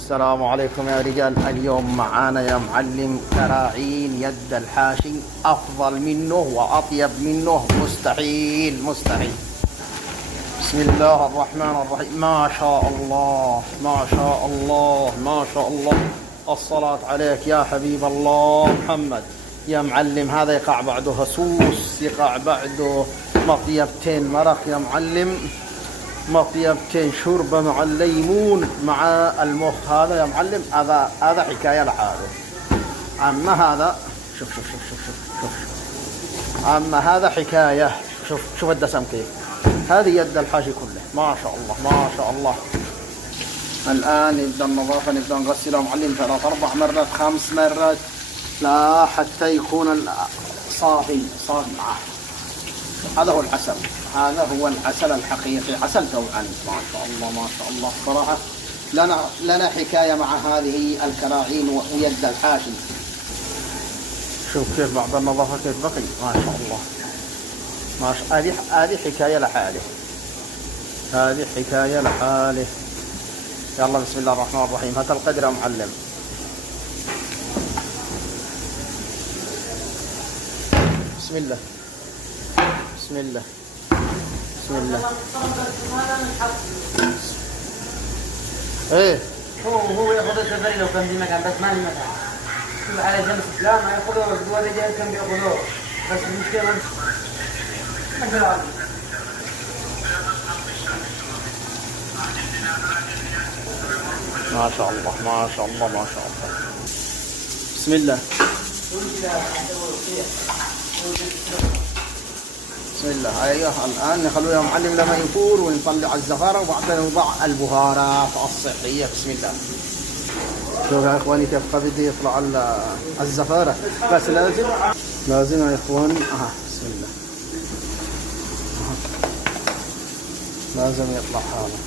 السلام عليكم يا رجال. اليوم معانا يا معلم كراعين يد الحاشي، أفضل منه وأطيب منه مستحيل مستحيل. بسم الله الرحمن الرحيم. ما شاء الله ما شاء الله ما شاء الله. الصلاة عليك يا حبيب الله محمد. يا معلم هذا يقع بعده هسوس، يقع بعده مطيبتين مرق يا معلم، مطيبتين شوربة مع الليمون مع المخ. هذا يا معلم هذا حكاية لحاله. أما هذا شوف شوف شوف شوف شوف شوف. أما هذا حكاية. شوف شوف الدسم كيف. هذه يد الحاشي كله ما شاء الله ما شاء الله. الآن نبدأ النظافة، نبدأ نغسله يا معلم 3 4 مرات 5 مرات لا حتى يكون صافي صافي معه. هذا هو العسل، هذا هو العسل الحقيقي، عسل توعا. ما شاء الله ما شاء الله. صراحة لنا حكاية مع هذه الكراعين ويد الحاشي. شوف كيف بعد النظافة كيف بقي. ما شاء الله ما شاء. هذه حكاية لحاله، هذه حكاية لحاله. يلا بسم الله الرحمن الرحيم. هات القدر يا معلم. بسم الله بسم الله بسم الله. ايه هو ياخذ السفري لو كان في مكان، بس ما في مكان. شوف على جنب لا ما ياخذوه، الدول الرجال كان بياخذوه، بس المشكله ما في. ما شاء الله ما شاء الله ما شاء الله. بسم الله بسم الله. ايوه الان نخلوه يا معلم لما يفور ونطلع الزفاره وبعدين نوضع البهارات الصحيه. بسم الله. شوف يا اخواني كيف قبل يطلع الزفاره، بس لازم يا اخواني. بسم الله. لازم يطلع هذا.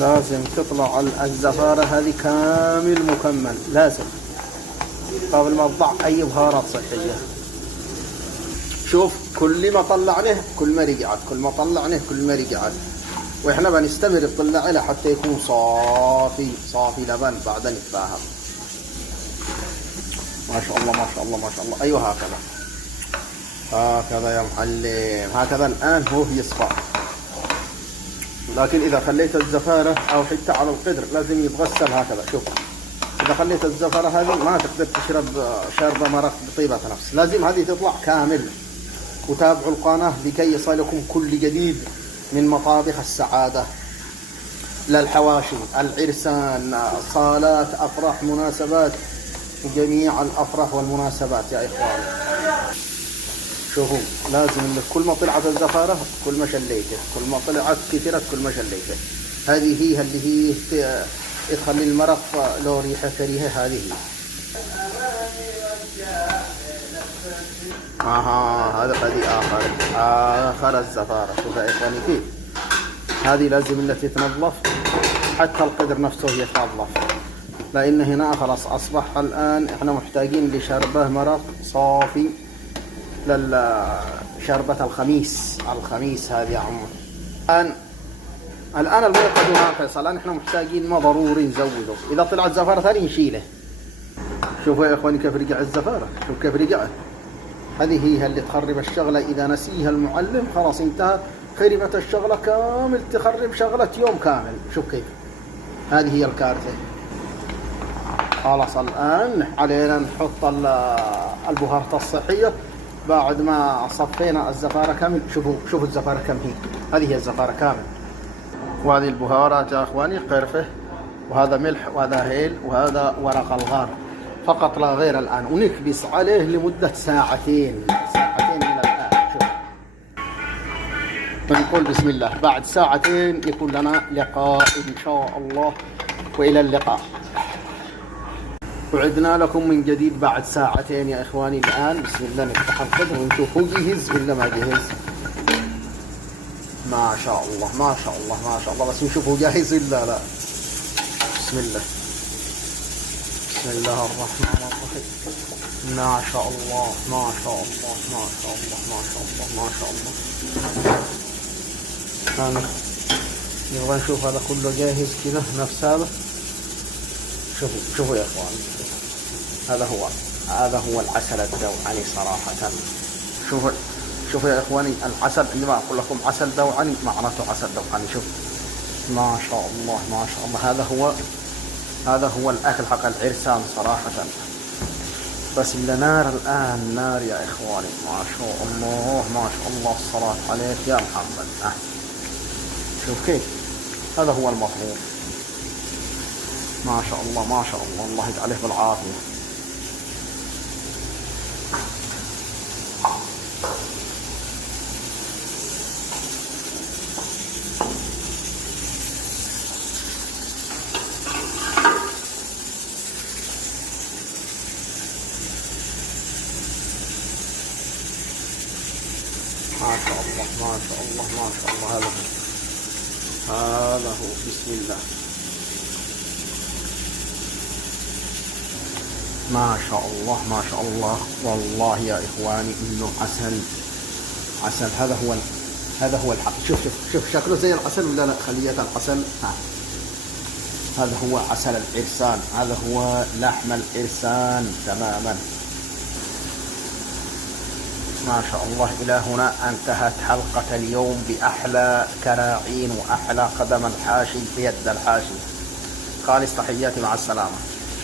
لازم تطلع الزفارة هذه كامل مكمل، لازم قبل ما تضع أي بهارات صحية. شوف كل ما طلعناه كل ما رجعت، كل ما طلعناه كل ما رجعت، وإحنا بنستمر نطلع له حتى يكون صافي صافي لبن. بعدين نتفاهم. ما شاء الله ما شاء الله ما شاء الله. أيوه هكذا هكذا يا معلم، هكذا الآن هو يصفى. لكن إذا خليت الزفارة أو حتى على القدر لازم يتغسل هكذا. شوف إذا خليت الزفارة هذه ما تقدر تشرب شربة مرق بطيبة نفس، لازم هذه تطلع كامل. وتابعوا القناة لكي يصلكم كل جديد من مطابخ السعادة، للحواشي، العرسان، صالات، أفراح، مناسبات، جميع الأفراح والمناسبات يا إخواني. شوفوا لازم انك كل ما طلعت الزفارة كل ما شليته، كل ما طلعت كثرت كل ما شليته. هذه هي اللي هي تخلي المرق له ريحة كريهة. هذه هذا آخر الزفارة. شوف يا إخواني كيف هذه لازم انها تتنظف، حتى القدر نفسه يتنظف، لأن هنا خلاص أصبح الآن إحنا محتاجين لشربة مرق صافي للشربة الخميس هذه يا عمو. الآن الماء قد ناقص، الآن احنا محتاجين ما ضروري نزوده. إذا طلعت زفارة ثانية نشيله. شوفوا يا إخواني كيف رجع الزفارة، شوف كيف رجعت. هذه هي اللي تخرب الشغلة. إذا نسيها المعلم خلاص انتهى، خربت الشغلة كامل، تخرب شغلة يوم كامل. شوف كيف هذه هي الكارثة. خلاص الآن علينا نحط البهارات الصحية بعد ما صفينا الزفارة كامل. شوفوا الزفارة كم هي. هذه هي الزفارة كامل. وهذه البهارات يا اخواني قرفة، وهذا ملح، وهذا هيل، وهذا ورق الغار فقط لا غير. الآن ونكبس عليه لمدة ساعتين إلى الآن. شوف ونقول بسم الله. بعد ساعتين يكون لنا لقاء إن شاء الله، وإلى اللقاء. وعدنا لكم من جديد بعد ساعتين يا إخواني. الآن بسم الله نفتح القدر ونشوف هو جهز ولا ما جهز. ما شاء الله ما شاء الله ما شاء الله. بس نشوف هو جاهز ولا لا. بسم الله بسم الله الرحمن الرحيم. ما شاء الله ما شاء الله ما شاء الله ما شاء الله ما شاء الله. نبغى نشوف هذا كله جاهز كذا نفس هذا. شوفوا شوفوا يا اخوان، هذا هو العسل الدوعني صراحة. شوفوا شوفوا يا اخواني، العسل عندما اقول لكم عسل دوعني معناته عسل دوعني. شوف ما شاء الله ما شاء الله. هذا هو الاكل حق العرسان صراحة. بس نار الان نار يا اخواني. ما شاء الله ما شاء الله، الصلاة عليك يا محمد. شوف كيف، هذا هو المطلوب. ما شاء الله ما شاء الله، الله يجعله بالعافية. ما شاء الله ما شاء الله ما شاء الله. هذا هو بسم الله. ما شاء الله ما شاء الله. والله يا إخواني إنه عسل. هذا هو الحق. شوف شكله زي العسل ولا لا؟ خلية العسل. هذا هو عسل العرسان، هذا هو لحم العرسان تماما. ما شاء الله. إلى هنا انتهت حلقة اليوم بأحلى كراعين وأحلى قدم الحاشي بيد الحاشي. خالص تحياتي، مع السلامة.